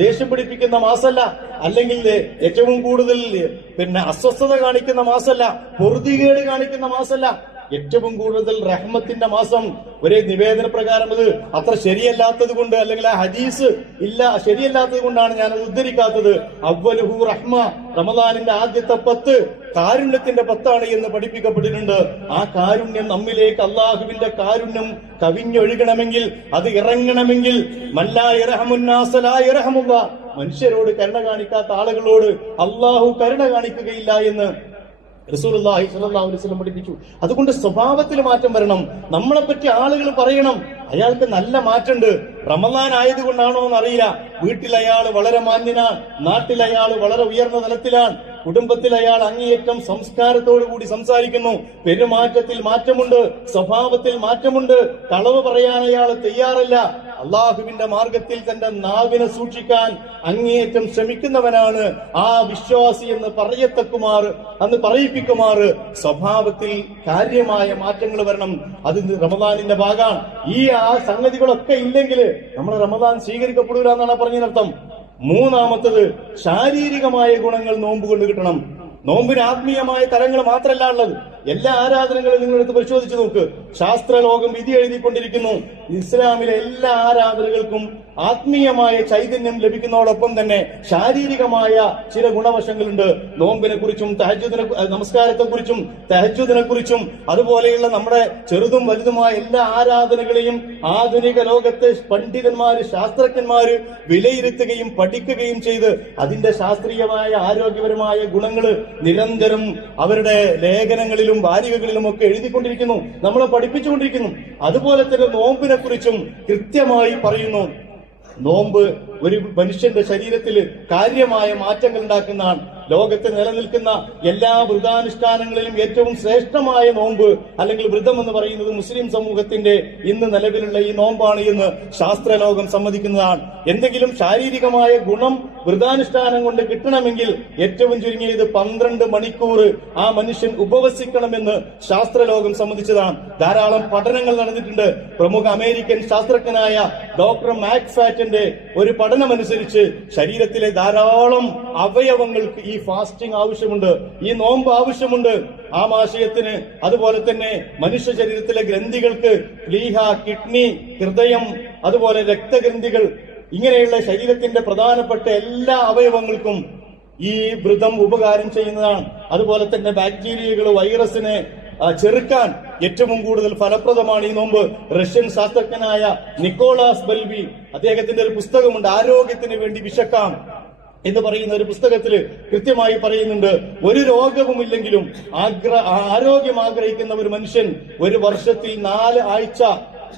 ദേഷ്യം പിടിപ്പിക്കുന്ന മാസമല്ല, അല്ലെങ്കിൽ ഏറ്റവും കൂടുതൽ അസ്വസ്ഥത കാണിക്കുന്ന മാസമല്ല, പൊറുതികേട് കാണിക്കുന്ന മാസമല്ല. ഏറ്റവും കൂടുതൽ റഹ്മത്തിന്റെ മാസം. ഒരേ നിവേദന പ്രകാരം അത് അത്ര ശരിയല്ലാത്തത് കൊണ്ട്, അല്ലെങ്കിൽ ആ ഹദീസ് ശരിയല്ലാത്തത് കൊണ്ടാണ് ഞാൻ അത് ഉദ്ധരിക്കാത്തത്. അവ്വലുഹു റഹ്മ, റമദാനിന്റെ ആദ്യത്തെ 10 കാരുണ്യത്തിന്റെ 10 എന്ന് പഠിപ്പിക്കപ്പെട്ടിട്ടുണ്ട്. ആ കാരുണ്യം നമ്മിലേക്ക്, അള്ളാഹുവിന്റെ കാരുണ്യം കവിഞ്ഞൊഴുകണമെങ്കിൽ, അത് ഇറങ്ങണമെങ്കിൽ, മല്ലാ യർഹമുന്നാസ ലാ യർഹമുല്ലാഹ്, മനുഷ്യരോട് കരുണ കാണിക്കാത്ത ആളുകളോട് അള്ളാഹു കരുണ കാണിക്കുകയില്ല എന്ന് റസൂലുള്ളാഹി സ്വല്ലല്ലാഹു അലൈഹി വസല്ലം പഠിപ്പിച്ചു. അതുകൊണ്ട് സ്വഭാവത്തിൽ മാറ്റം വരണം. നമ്മളെപ്പറ്റി ആളുകൾ പറയണം, അയാൾക്ക് നല്ല മാറ്റമുണ്ട്. റമദാൻ ആയതുകൊണ്ടാണോ എന്നറിയില്ല, വീട്ടിൽ അയാൾ വളരെ മാന്യനാണ്, നാട്ടിൽ അയാൾ വളരെ ഉയർന്ന തലത്തിലാണ്, കുടുംബത്തിൽ അയാൾ അങ്ങേയറ്റം സംസ്കാരത്തോടു കൂടി സംസാരിക്കുന്നു, പെരുമാറ്റത്തിൽ മാറ്റമുണ്ട്, സ്വഭാവത്തിൽ മാറ്റമുണ്ട്, കളവ് പറയാൻ അയാൾ തയ്യാറല്ല, അള്ളാഹുവിന്റെ മാർഗത്തിൽ തന്റെ നാവിനെ സൂക്ഷിക്കാൻ അങ്ങേയറ്റം ശ്രമിക്കുന്നവനാണ് ആ വിശ്വാസി എന്ന് പറയിപ്പിക്കുമാറ് സ്വഭാവത്തിൽ കാര്യമായ മാറ്റങ്ങൾ വരണം. അത് റമദാനിന്റെ ഭാഗമാണ്. ആ സംഗതികളൊക്കെ ഇല്ലെങ്കിൽ നമ്മൾ റമദാൻ സ്വീകരിക്കപ്പെടൂല എന്നാണ് പറഞ്ഞതിനർത്ഥം. 3ാമത്തത്, ശാരീരികമായ ഗുണങ്ങൾ നോമ്പ് കൊണ്ട് കിട്ടണം. നോമ്പിന് ആത്മീയമായ തലങ്ങൾ മാത്രമല്ല ഉള്ളത്, എല്ലാ ആരാധനകളും നിങ്ങളെടുത്ത് പരിശോധിച്ച് നോക്ക്. ശാസ്ത്രലോകം വിധി എഴുതിക്കൊണ്ടിരിക്കുന്നു, ഇസ്ലാമിലെ എല്ലാ ആരാധനകൾക്കും ആത്മീയമായ ചൈതന്യം ലഭിക്കുന്നതോടൊപ്പം തന്നെ ശാരീരികമായ ചില ഗുണവശങ്ങളുണ്ട്. നോമ്പിനെ കുറിച്ചും നമസ്കാരത്തെ കുറിച്ചും തഹജ്ജുദിനെ കുറിച്ചും അതുപോലെയുള്ള നമ്മുടെ ചെറുതും വലുതുമായ എല്ലാ ആരാധനകളെയും ആധുനിക ലോകത്തെ പണ്ഡിതന്മാര് ശാസ്ത്രജ്ഞന്മാര് വിലയിരുത്തുകയും പഠിക്കുകയും ചെയ്ത് അതിന്റെ ശാസ്ത്രീയമായ ആരോഗ്യപരമായ ഗുണങ്ങള് നിരന്തരം അവരുടെ ലേഖനങ്ങളിലും വാരികകളിലും ഒക്കെ എഴുതിക്കൊണ്ടിരിക്കുന്നു, നമ്മളെ പഠിപ്പിച്ചുകൊണ്ടിരിക്കുന്നു. അതുപോലെ തന്നെ നോമ്പിനെ കുറിച്ചും കൃത്യമായി പറയുന്നു. നോമ്പ് ഒരു മനുഷ്യന്റെ ശരീരത്തിൽ കാര്യമായ മാറ്റങ്ങൾ ഉണ്ടാക്കുന്നതാണ്. ലോകത്ത് നിലനിൽക്കുന്ന എല്ലാ വ്രതാനുഷ്ഠാനങ്ങളിലും ഏറ്റവും ശ്രേഷ്ഠമായ നോമ്പ് അല്ലെങ്കിൽ വ്രതം എന്ന് പറയുന്നത് മുസ്ലിം സമൂഹത്തിന്റെ ഇന്ന് നിലവിലുള്ള ഈ നോമ്പാണ് എന്ന് ശാസ്ത്രലോകം സമ്മതിക്കുന്നതാണ്. എന്തെങ്കിലും ശാരീരികമായ ഗുണം വ്രതാനുഷ്ഠാനം കൊണ്ട് കിട്ടണമെങ്കിൽ ഏറ്റവും ചുരുങ്ങിയത് 12 മണിക്കൂർ ആ മനുഷ്യൻ ഉപവസിക്കണമെന്ന് ശാസ്ത്രലോകം സമ്മതിച്ചതാണ്. ധാരാളം പഠനങ്ങൾ നടന്നിട്ടുണ്ട്. പ്രമുഖ അമേരിക്കൻ ശാസ്ത്രജ്ഞനായ ഡോക്ടർ മാക്ഫാറ്റിന്റെ ഒരു പഠനമനുസരിച്ച് ശരീരത്തിലെ ധാരാളം അവയവങ്ങൾക്ക് ഈ ഫാസ്റ്റിംഗ് ആവശ്യമുണ്ട്, ഈ നോമ്പ് ആവശ്യമുണ്ട്. ആമാശയത്തിന് അതുപോലെ തന്നെ മനുഷ്യ ശരീരത്തിലെ ഗ്രന്ഥികൾക്ക് പ്ലീഹ, കിഡ്നി, ഹൃദയം, അതുപോലെ രക്തഗ്രന്ഥികൾ, ഇങ്ങനെയുള്ള ശരീരത്തിന്റെ പ്രധാനപ്പെട്ട എല്ലാ അവയവങ്ങൾക്കും ഈ വ്രതം ഉപകാരം ചെയ്യുന്നതാണ്. അതുപോലെ തന്നെ ബാക്ടീരിയകൾ, വൈറസിനെ ചെറുക്കാൻ ഏറ്റവും കൂടുതൽ ഫലപ്രദമാണ് ഈ നോമ്പ്. റഷ്യൻ ശാസ്ത്രജ്ഞനായ നിക്കോളാസ് ബൽബി, അദ്ദേഹത്തിന്റെ ഒരു പുസ്തകമുണ്ട്, ആരോഗ്യത്തിന് വേണ്ടി വിശക്കാം എന്ന് പറയുന്ന ഒരു പുസ്തകത്തില് കൃത്യമായി പറയുന്നുണ്ട്, ഒരു രോഗവുമില്ലെങ്കിലും ആരോഗ്യം ആഗ്രഹിക്കുന്ന ഒരു മനുഷ്യൻ ഒരു വർഷത്തിൽ 4 ആഴ്ച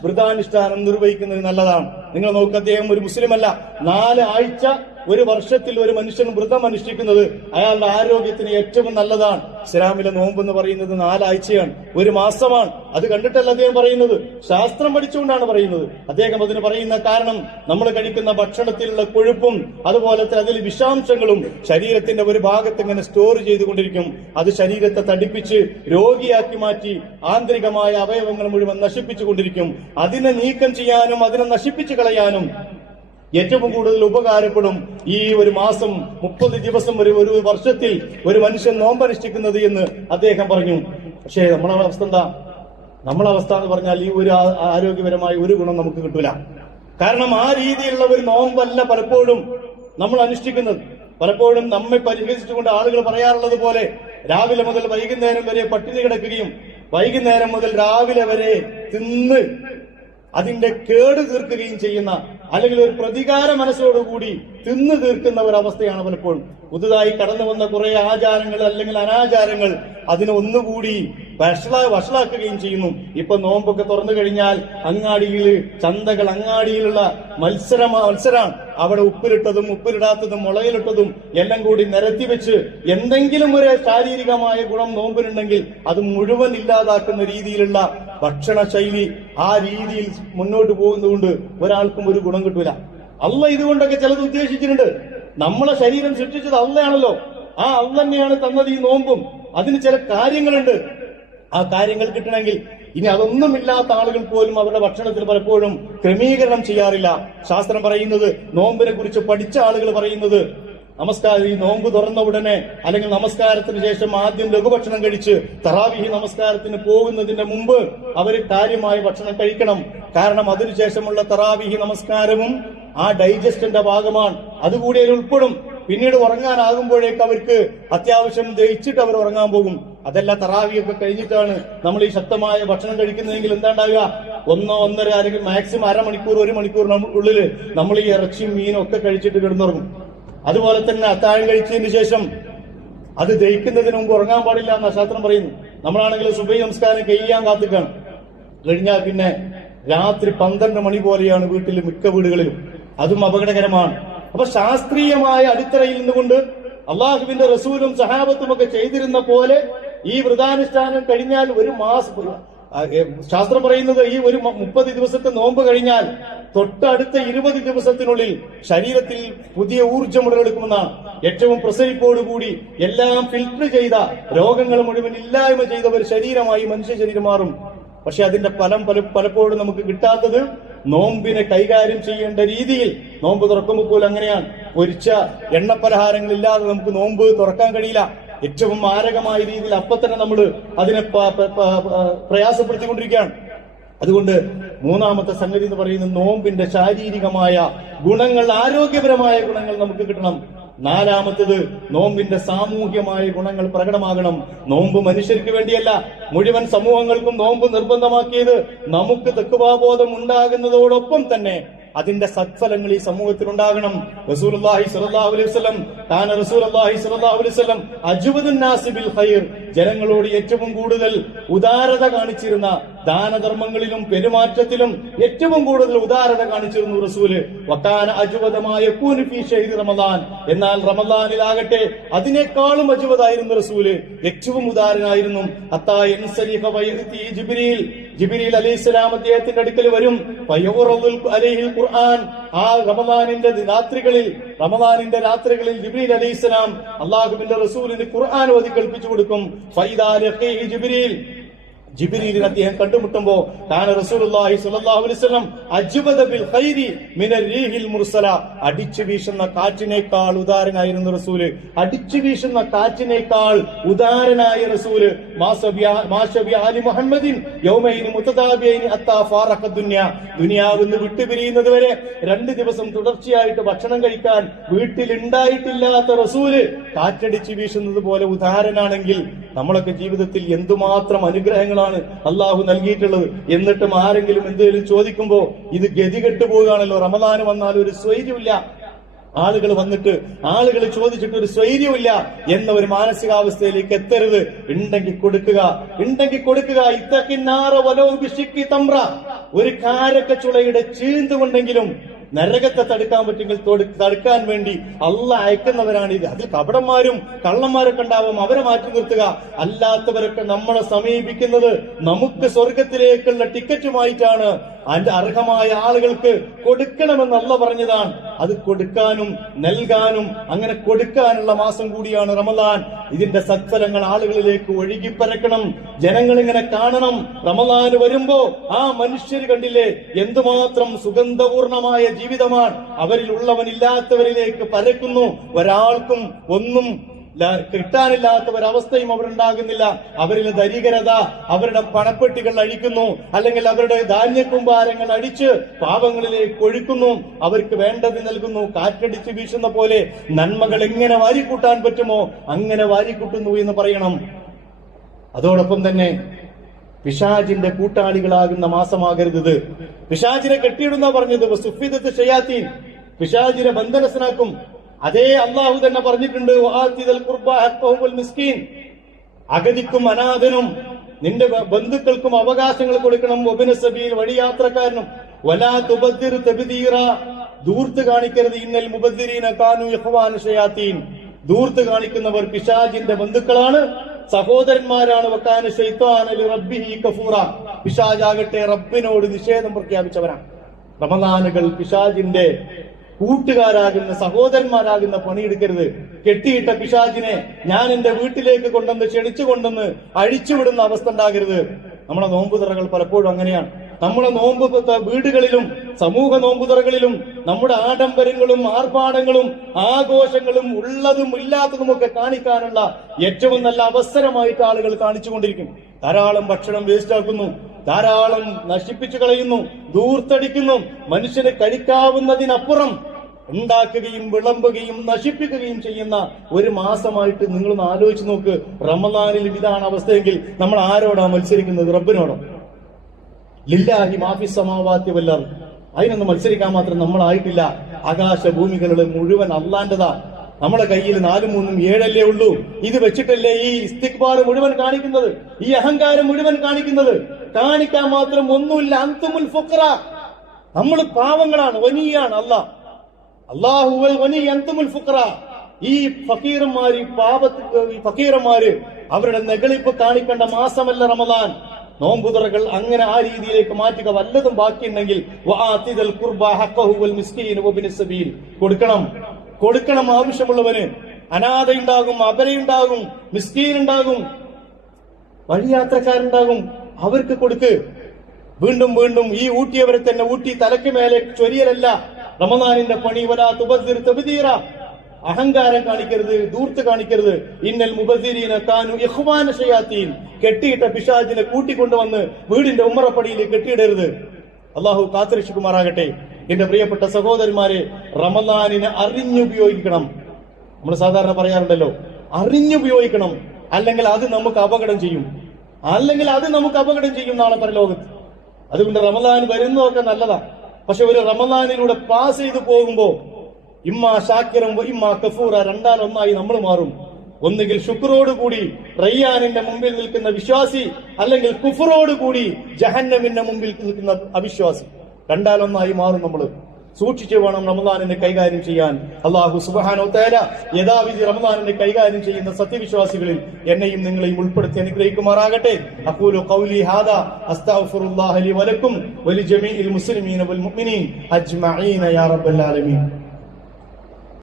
വ്രതാനുഷ്ഠാനം നിർവഹിക്കുന്നത് നല്ലതാണ്. നിങ്ങൾ നോക്ക്, അദ്ദേഹം ഒരു മുസ്ലിം അല്ല. 4 ആഴ്ച ഒരു വർഷത്തിൽ ഒരു മനുഷ്യൻ വ്രതം അനുഷ്ഠിക്കുന്നത് അയാളുടെ ആരോഗ്യത്തിന് ഏറ്റവും നല്ലതാണ്. ഇസ്ലാമിലെ നോമ്പ് എന്ന് പറയുന്നത് 4 ആഴ്ചയാണ്, ഒരു മാസമാണ്. അത് കണ്ടിട്ടല്ല അദ്ദേഹം പറയുന്നത്, ശാസ്ത്രം പഠിച്ചുകൊണ്ടാണ് പറയുന്നത്. അദ്ദേഹം അതിന് പറയുന്ന കാരണം നമ്മൾ കഴിക്കുന്ന ഭക്ഷണത്തിലുള്ള കൊഴുപ്പും അതുപോലെ തന്നെ അതിൽ വിഷാംശങ്ങളും ശരീരത്തിന്റെ ഒരു ഭാഗത്ത് ഇങ്ങനെ സ്റ്റോർ ചെയ്തുകൊണ്ടിരിക്കും. അത് ശരീരത്തെ തടിപ്പിച്ച് രോഗിയാക്കി മാറ്റി ആന്തരികമായ അവയവങ്ങൾ മുഴുവൻ നശിപ്പിച്ചുകൊണ്ടിരിക്കും. അതിനെ നീക്കം ചെയ്യാനും അതിനെ നശിപ്പിച്ചു കളയാനും ഏറ്റവും കൂടുതൽ ഉപകാരപ്പെടും ഈ ഒരു മാസം 30 ദിവസം ഒരു വർഷത്തിൽ ഒരു മനുഷ്യൻ നോമ്പനുഷ്ഠിക്കുന്നത് എന്ന് അദ്ദേഹം പറഞ്ഞു. പക്ഷേ നമ്മളെ അവസ്ഥ എന്താ? നമ്മളെ അവസ്ഥ എന്ന് പറഞ്ഞാൽ ഈ ഒരു ആരോഗ്യപരമായ ഒരു ഗുണം നമുക്ക് കിട്ടൂല. കാരണം ആ രീതിയിലുള്ള ഒരു നോമ്പല്ല പലപ്പോഴും നമ്മൾ അനുഷ്ഠിക്കുന്നത്. പലപ്പോഴും നമ്മെ പരിഹസിച്ചുകൊണ്ട് ആളുകൾ പറയാറുള്ളത് പോലെ രാവിലെ മുതൽ വൈകുന്നേരം വരെ പട്ടിണി കിടക്കുകയും വൈകുന്നേരം മുതൽ രാവിലെ വരെ തിന്ന് അതിന്റെ കേട് തീർക്കുകയും ചെയ്യുന്ന, അല്ലെങ്കിൽ ഒരു പ്രതികാര മനസ്സോടുകൂടി തിന്നു തീർക്കുന്ന ഒരവസ്ഥയാണ് പലപ്പോഴും. പുതുതായി കടന്നു വന്ന കുറെ ആചാരങ്ങൾ അല്ലെങ്കിൽ അനാചാരങ്ങൾ അതിനെ ഒന്നുകൂടി വഷളാക്കുകയും ചെയ്യുന്നു. ഇപ്പൊ നോമ്പൊക്കെ തുറന്നു കഴിഞ്ഞാൽ അങ്ങാടിയിൽ, ചന്തകൾ, അങ്ങാടിയിലുള്ള മത്സരമാണ്. അവിടെ ഉപ്പിലിട്ടതും ഉപ്പിലിടാത്തതും മുളയിലിട്ടതും എല്ലാം കൂടി നിരത്തി വെച്ച് എന്തെങ്കിലും ഒരു ശാരീരികമായ ഗുണം നോമ്പിനുണ്ടെങ്കിൽ അത് മുഴുവൻ ഇല്ലാതാക്കുന്ന രീതിയിലുള്ള ഭക്ഷണ ശൈലി, ആ രീതിയിൽ മുന്നോട്ട് പോകുന്നതുകൊണ്ട് ഒരാൾക്കും ഒരു ഗുണം കിട്ടൂല. അള്ള ഇതുകൊണ്ടൊക്കെ ചിലത് ഉദ്ദേശിച്ചിട്ടുണ്ട്. നമ്മളെ ശരീരം സൃഷ്ടിച്ചത് അള്ളയാണല്ലോ, ആ അള്ള തന്നെയാണ് തന്നത് ഈ നോമ്പും. അതിന് ചില കാര്യങ്ങളുണ്ട്. ആ കാര്യങ്ങൾ കിട്ടണമെങ്കിൽ ഇനി അതൊന്നുമില്ലാത്ത ആളുകൾ പോലും അവരുടെ ഭക്ഷണത്തിൽ പലപ്പോഴും ക്രമീകരണം ചെയ്യാറില്ല. ശാസ്ത്രം പറയുന്നത്, നോമ്പിനെ കുറിച്ച് പഠിച്ച ആളുകൾ പറയുന്നത്, ഈ നോമ്പ് തുറന്ന ഉടനെ അല്ലെങ്കിൽ നമസ്കാരത്തിന് ശേഷം ആദ്യം ലഘുഭക്ഷണം കഴിച്ച് തറാവീഹ് നമസ്കാരത്തിന് പോകുന്നതിന്റെ മുമ്പ് അവർ കാര്യമായ ഭക്ഷണം കഴിക്കണം. കാരണം അതിനുശേഷമുള്ള തറാവീഹ് നമസ്കാരവും ആ ഡൈജസ്റ്റിന്റെ ഭാഗമാണ്, അതുകൂടി അതിൽ ഉൾപ്പെടും. പിന്നീട് ഉറങ്ങാനാകുമ്പോഴേക്ക് അവർക്ക് അത്യാവശ്യം ദഹിച്ചിട്ട് അവർ ഉറങ്ങാൻ പോകും. അതല്ല, തറാവിയൊക്കെ കഴിഞ്ഞിട്ടാണ് നമ്മൾ ഈ ശക്തമായ ഭക്ഷണം കഴിക്കുന്നതെങ്കിൽ എന്താ ഉണ്ടാവുക? 1-1.5 അല്ലെങ്കിൽ മാക്സിമം അരമണിക്കൂർ 1 മണിക്കൂറിനുള്ളിൽ നമ്മൾ ഈ ഇറച്ചിയും മീനും ഒക്കെ കഴിച്ചിട്ട് കിടന്നുറങ്ങും. അതുപോലെ തന്നെ അത്താഴം കഴിച്ചതിന് ശേഷം അത് ദഹിക്കുന്നതിന് മുമ്പ് ഉറങ്ങാൻ പാടില്ല എന്ന ശാസ്ത്രം പറയുന്നു. നമ്മളാണെങ്കിൽ സുബഹി നമസ്കാരം കഴിയാൻ കാത്തിക്കാണ്. കഴിഞ്ഞാൽ പിന്നെ രാത്രി 12 മണി പോലെയാണ് വീട്ടിൽ മിക്ക വീടുകളിലും. അതും അപകടകരമാണ്. അപ്പൊ ശാസ്ത്രീയമായ അടിത്തറയിൽ നിന്നുകൊണ്ട് അള്ളാഹുവിന്റെ റസൂലും സഹാബത്തും ഒക്കെ ചെയ്തിരുന്ന പോലെ ഈ വ്രതാനുഷ്ഠാനം കഴിഞ്ഞാൽ ഒരു മാസം, ശാസ്ത്രം പറയുന്നത് ഈ ഒരു 30 ദിവസത്തെ നോമ്പ് കഴിഞ്ഞാൽ തൊട്ടടുത്ത 20 ദിവസത്തിനുള്ളിൽ ശരീരത്തിൽ പുതിയ ഊർജ്ജം ഉടലെടുക്കുമെന്നാണ്. ഏറ്റവും പ്രസരിപ്പോടുകൂടി എല്ലാം ഫിൽട്ടർ ചെയ്ത, രോഗങ്ങൾ മുഴുവൻ ഇല്ലായ്മ ചെയ്ത ഒരു ശരീരമായി മനുഷ്യ ശരീരം മാറും. പക്ഷെ അതിന്റെ ഫലം പലപ്പോഴും നമുക്ക് കിട്ടാത്തത് നോമ്പിനെ കൈകാര്യം ചെയ്യേണ്ട രീതിയിൽ. നോമ്പ് തുറക്കുമ്പോൾ പോലും അങ്ങനെയാണ്. പൊരിച്ച എണ്ണപ്പലഹാരങ്ങളില്ലാതെ നമുക്ക് നോമ്പ് തുറക്കാൻ കഴിയില്ല. ഏറ്റവും മാരകമായ രീതിയിൽ അപ്പൊ തന്നെ നമ്മൾ അതിനെ പ്രയാസപ്പെടുത്തിക്കൊണ്ടിരിക്കുകയാണ്. അതുകൊണ്ട് മൂന്നാമത്തെ സംഗതി എന്ന് പറയുന്നത് നോമ്പിന്റെ ശാരീരികമായ ഗുണങ്ങൾ, ആരോഗ്യപരമായ ഗുണങ്ങൾ നമുക്ക് കിട്ടണം. നാലാമത്തത് നോമ്പിന്റെ സാമൂഹ്യമായ ഗുണങ്ങൾ പ്രകടമാകണം. നോമ്പ് മനുഷ്യർക്ക് വേണ്ടിയല്ല, മുഴുവൻ സമൂഹങ്ങൾക്കും നോമ്പ് നിർബന്ധമാക്കിയത് നമുക്ക് തഖ്വാബോധം ഉണ്ടാകുന്നതോടൊപ്പം തന്നെ അതിന്റെ സത്ഫലങ്ങൾ ഈ സമൂഹത്തിൽ ഉണ്ടാകണം. റസൂലുള്ളാഹി സ്വല്ലല്ലാഹു അലൈഹി വസല്ലം കാന റസൂലുള്ളാഹി സ്വല്ലല്ലാഹു അലൈഹി വസല്ലം അജ്വദുൻ നാസി ബിൽ ഖൈർ, ജനങ്ങളോട് ഏറ്റവും കൂടുതൽ ഉദാരത കാണിച്ചിരുന്ന, ദാനധർമ്മങ്ങളിലും പെരുമാറ്റത്തിലും ഏറ്റവും കൂടുതൽ ഉദാരത കാണിച്ചിരുന്നു റസൂല്. വകാന അജ്വദമായ യകൂനു ഫീ ശഹ്രി റമളാൻ, എന്നാൽ റമളാനിലാകട്ടെ അതിനേക്കാളും അജ്വദായിരുന്നു റസൂല്, ഏറ്റവും ഉദാരനായിരുന്നു. ഹത്താ യൻസരിഫ വയതി ജിബ്രീൽ അലൈഹിസ്സലാം അദ്ദേഹത്തിന്റെ അടുക്കൽ വരും. ഫയഖറഉൽ അലൈഹിൽ ഖുർആൻ, ആ റമളാനിന്റെ രാത്രികളിൽ ജിബ്രീൽ അലൈഹിസ്സലാം അല്ലാഹുവിന്റെ റസൂലിന് ഖുർആൻ ഓതി കേൾപ്പിച്ചു കൊടുക്കും. ഫൈദാ ലഖീഹി ജിബ്രീലിനെ അദ്ദേഹം കണ്ടുമുട്ടുമ്പോ കാന റസൂലുള്ളാഹി സ്വല്ലല്ലാഹു അലൈഹി വസല്ലം അജ്വദ ബിൽ ഖൈരി മിനർ റീഹിൽ മുർസല, അടിച്ചു വീശുന്ന കാറ്റിനേക്കാൾ ഉദാരനായിരുന്നു റസൂല്. അടിച്ചു വീശുന്ന കാറ്റിനേക്കാൾ ഉദാരനായ റസൂല്. മാശബി ആലി മുഹമ്മദിൻ യൗമൈനി മുതതാബിയൈനി അത്താ ഫാറഖ ദുനിയ, ദുനിയാവിന്ന് വിട്ടുപിരിയുന്നത് വരെ 2 ദിവസം തുടർച്ചയായിട്ട് ഭക്ഷണം കഴിക്കാൻ വീട്ടിലുണ്ടായിട്ടില്ലാത്ത റസൂല് കാറ്റടിച്ചു വീശുന്നത് പോലെ ഉദാരനാണെങ്കിൽ നമ്മളൊക്കെ ജീവിതത്തിൽ എന്തുമാത്രം അനുഗ്രഹങ്ങളാണ് അള്ളാഹു നൽകിയിട്ടുള്ളത്. എന്നിട്ടും ആരെങ്കിലും എന്തെങ്കിലും ചോദിക്കുമ്പോ ഇത് ഗതികെട്ടു പോവുകയാണല്ലോ, റമദാന് വന്നാൽ ഒരു സ്വൈര്യമില്ല, ആളുകൾ വന്നിട്ട് ആളുകൾ ചോദിച്ചിട്ട് ഒരു സ്വൈര്യമില്ല എന്ന ഒരു മാനസികാവസ്ഥയിലേക്ക് എത്തരുത്. ഉണ്ടെങ്കിൽ കൊടുക്കുക. ഇത്തക്കിന്നാറ വലോ ബിശിക്കി തമ്ര, ഒരു കാരക്കച്ചുളയുടെ ചീന്തുകൊണ്ടെങ്കിലും നരകത്തെ തടുക്കാൻ പറ്റുമെങ്കിൽ തടുക്കാൻ വേണ്ടി അള്ളാഹ് അയക്കുന്നവരാണ് ഇത്. അതിൽ കപടന്മാരും കള്ളന്മാരൊക്കെ ഉണ്ടാവും, അവരെ മാറ്റി നിർത്തുക. അല്ലാത്തവരൊക്കെ നമ്മളെ സമീപിക്കുന്നത് നമുക്ക് സ്വർഗത്തിലേക്കുള്ള ടിക്കറ്റുമായിട്ടാണ്. അതിന്റെ അർഹമായ ആളുകൾക്ക് കൊടുക്കണമെന്ന് അള്ളാഹ് പറഞ്ഞതാണ്. അത് കൊടുക്കാനും നൽകാനും അങ്ങനെ കൊടുക്കാനുള്ള മാസം കൂടിയാണ് റമദാൻ. ഇതിന്റെ സത്ഫലങ്ങൾ ആളുകളിലേക്ക് ഒഴുകിപ്പരക്കണം, ജനങ്ങൾ ഇങ്ങനെ കാണണം. റമദാൻ വരുമ്പോ ആ മനുഷ്യർ കണ്ടില്ലേ എന്തുമാത്രം സുഗന്ധപൂർണമായ ജീവിതമാണ് അവരിൽ ഉള്ളവനില്ലാത്തവരിലേക്ക് പരക്കുന്നു. ഒരാൾക്കും ഒന്നും കിട്ടാനില്ലാത്ത ഒരവസ്ഥയും അവരുണ്ടാകുന്നില്ല. അവരിലെ ദരിദ്രത അവരുടെ പണപ്പെട്ടികൾ അഴിക്കുന്നു, അല്ലെങ്കിൽ അവരുടെ ധാന്യക്കുമ്പാരങ്ങൾ അടിച്ച് പാവങ്ങളിലേക്ക് ഒഴുക്കുന്നു, അവർക്ക് വേണ്ടത് നൽകുന്നു. കാറ്റടിച്ച് വീശുന്ന പോലെ നന്മകൾ എങ്ങനെ വാരിക്കൂട്ടാൻ പറ്റുമോ അങ്ങനെ വാരിക്കൂട്ടുന്നു എന്ന് പറയണം. അതോടൊപ്പം തന്നെ പിശാചിന്റെ കൂട്ടാളികളാകുന്ന മാസമാകരുത്. പിശാചിനെ കെട്ടിയിടുന്ന പറഞ്ഞത് സുഫിദത്ത് ഷയാത്തീൻ, പിശാചിനെ ബന്ധനസ്ഥനാക്കും. അതേ അള്ളാഹു തന്നെ പറഞ്ഞിട്ടുണ്ട്, അഗതിക്കും അനാഥനും നിന്റെ ബന്ധുക്കൾക്കും അവകാശങ്ങൾ കൊടുക്കണം. ഒബിന സബീൽ, വഴിയാത്രക്കാരനും. വലാ തുബദ്ദിർ തബ്ദീറ, ദൂർത്ത് കാണിക്കരുത്. ഇന്നൽ മുബദ്ദിരീന കാനൂ ഇഖ്വാന ഷയാത്തീൻ, ദൂർത്ത് കാണിക്കുന്നവർ പിശാചിന്റെ ബന്ധുക്കളാണ്, സഹോദരന്മാരാണ്. വക്കാന ശൈത്വാന ലിറബ്ബിഹി കഫൂറ, പിശാചാകട്ടെ റബ്ബിനോട് നിഷേധം പ്രഖ്യാപിച്ചവരാണ്. റമദാനുകൾ പിശാചിന്റെ കൂട്ടുകാരാകുന്ന സഹോദരന്മാരാകുന്ന പണിയെടുക്കരുത്. കെട്ടിയിട്ട പിശാചിനെ ഞാൻ എന്റെ വീട്ടിലേക്ക് കൊണ്ടുവന്ന് ക്ഷണിച്ചുകൊണ്ടെന്ന് അഴിച്ചുവിടുന്ന അവസ്ഥ ഉണ്ടാകരുത്. നമ്മുടെ നോമ്പുതുറകൾ പലപ്പോഴും അങ്ങനെയാണ്. നമ്മുടെ നോമ്പ് വീടുകളിലും സമൂഹ നോമ്പുതുറകളിലും നമ്മുടെ ആഡംബരങ്ങളും ആർഭാടങ്ങളും ആഘോഷങ്ങളും ഉള്ളതും ഇല്ലാത്തതുമൊക്കെ കാണിക്കാനുള്ള ഏറ്റവും നല്ല അവസരമായിട്ട് ആളുകൾ കാണിച്ചുകൊണ്ടിരിക്കും. ധാരാളം ഭക്ഷണം വേസ്റ്റാക്കുന്നു, ധാരാളം നശിപ്പിച്ചു കളയുന്നു, ദൂർത്തടിക്കുന്നു. മനുഷ്യന് കഴിക്കാവുന്നതിനപ്പുറം ഉണ്ടാക്കുകയും വിളമ്പുകയും നശിപ്പിക്കുകയും ചെയ്യുന്ന ഒരു മാസമായിട്ട് നിങ്ങളൊന്ന് ആലോചിച്ച് നോക്ക്. റമദാനിലും ഇതാണ് അവസ്ഥയെങ്കിൽ നമ്മൾ ആരോടാ മത്സരിക്കുന്നത്? റബ്ബിനോടോ? ലില്ലാഹി മാഫി സമാവാതി വൽ അർദ്, അതിനൊന്നും മത്സരിക്കാൻ മാത്രം നമ്മളായിട്ടില്ല. ആകാശഭൂമികളുടെ മുഴുവൻ അള്ളാന്റെതാ. നമ്മുടെ കയ്യിൽ 4, 3, 7 ഉള്ളൂ. ഇത് വെച്ചിട്ടല്ലേ ഈ ഇസ്തിക്ബാർ മുഴുവൻ കാണിക്കുന്നത്, ഈ അഹങ്കാരം മുഴുവൻ കാണിക്കുന്നത്. കാണിക്കാൻ മാത്രം ഒന്നുമില്ല. അന്തുമുൽ ഫുഖറ, നമ്മൾ പാവങ്ങളാണ്, വനിയാണ്. അല്ലാഹുവൽ വനി അന്തുമുൽ ഫുഖറ. ഈ ഫക്കീറന്മാര്, ഫക്കീറന്മാര് അവരുടെ നെകളിപ്പ് കാണിക്കേണ്ട മാസമല്ല റമദാൻ. നോമ്പുതുറകൾ അങ്ങനെ ആ രീതിയിലേക്ക് മാറ്റുക. വല്ലതും ബാക്കിയുണ്ടെങ്കിൽ കൊടുക്കണം. ആവശ്യമുള്ളവന്. അനാഥയുണ്ടാകും, അബലയുണ്ടാകും, മിസ്കീനുണ്ടാകും, വഴിയാത്രക്കാരുണ്ടാകും, അവർക്ക് കൊടുക്ക്. വീണ്ടും വീണ്ടും ഈ ഊട്ടിയവരെ തന്നെ ഊട്ടി തലയ്ക്ക് മേലെ ചൊരിയലല്ല റമദാനിന്റെ പണി. വലാ തുബദ്ദിർ തബ്ദീറ, അഹങ്കാരം കാണിക്കരുത്, ദൂർത്ത് കാണിക്കരുത്. ഇന്നൽ മുബസ്സിരീന കാനു ഇഖ്വാന ശയാത്തീൻ, കെട്ടിയിട്ട പിശാചിനെ കൂട്ടിക്കൊണ്ടുവന്ന് വീടിന്റെ ഉമ്മറപ്പടിയിൽ കെട്ടിയിടരുത്. അള്ളാഹു കാത്തുരക്ഷിക്കുമാറാകട്ടെ. എന്റെ പ്രിയപ്പെട്ട സഹോദരന്മാരെ, റമദാനിനെ അറിഞ്ഞുപയോഗിക്കണം. നമ്മൾ സാധാരണ പറയാറുണ്ടല്ലോ, അറിഞ്ഞുപയോഗിക്കണം, അല്ലെങ്കിൽ അത് നമുക്ക് അപകടം ചെയ്യും, നാളെ പരലോകത്ത്. അതുകൊണ്ട് റമദാൻ വരുന്നതൊക്കെ നല്ലതാ. പക്ഷെ ഒരു റമദാനിലൂടെ പാസ് ചെയ്ത് പോകുമ്പോ ഇമ്മാ ഷാക്കിറും ഇമ്മാ കഫൂറ, രണ്ടാലൊന്നായി നമ്മൾ മാറും. ഒന്നുകിൽ ശുക്രോടുകൂടി റയ്യാനിന്റെ മുമ്പിൽ നിൽക്കുന്ന വിശ്വാസി, അല്ലെങ്കിൽ കുഫറോടുകൂടി ജഹന്നമിന്റെ മുമ്പിൽ നിൽക്കുന്ന അവിശ്വാസി. രണ്ടാലൊന്നായി മാറും നമ്മൾ. സൂക്ഷിച്ചു വേണം റമദാനിനെ കൈകാര്യം ചെയ്യാൻ. അല്ലാഹു സുബ്ഹാനഹു വ തആല യഥാവിധി റമദാനിനെ കൈകാര്യം ചെയ്യുന്ന സത്യവിശ്വാസികളിൽ എന്നെയും നിങ്ങളെയും ഉൾപ്പെടുത്തി അനുഗ്രഹിക്കുമാറാകട്ടെ. അഖൂലു ഖൗലി ഹാദാ അസ്തഗ്ഫിറുല്ലാഹ ലി വലക്കും വലിജമീഇൽ മുസ്ലിമീന വൽ മുഅ്മിനീൻ അജ്മഈന യാ റബ്ബൽ ആലമീൻ.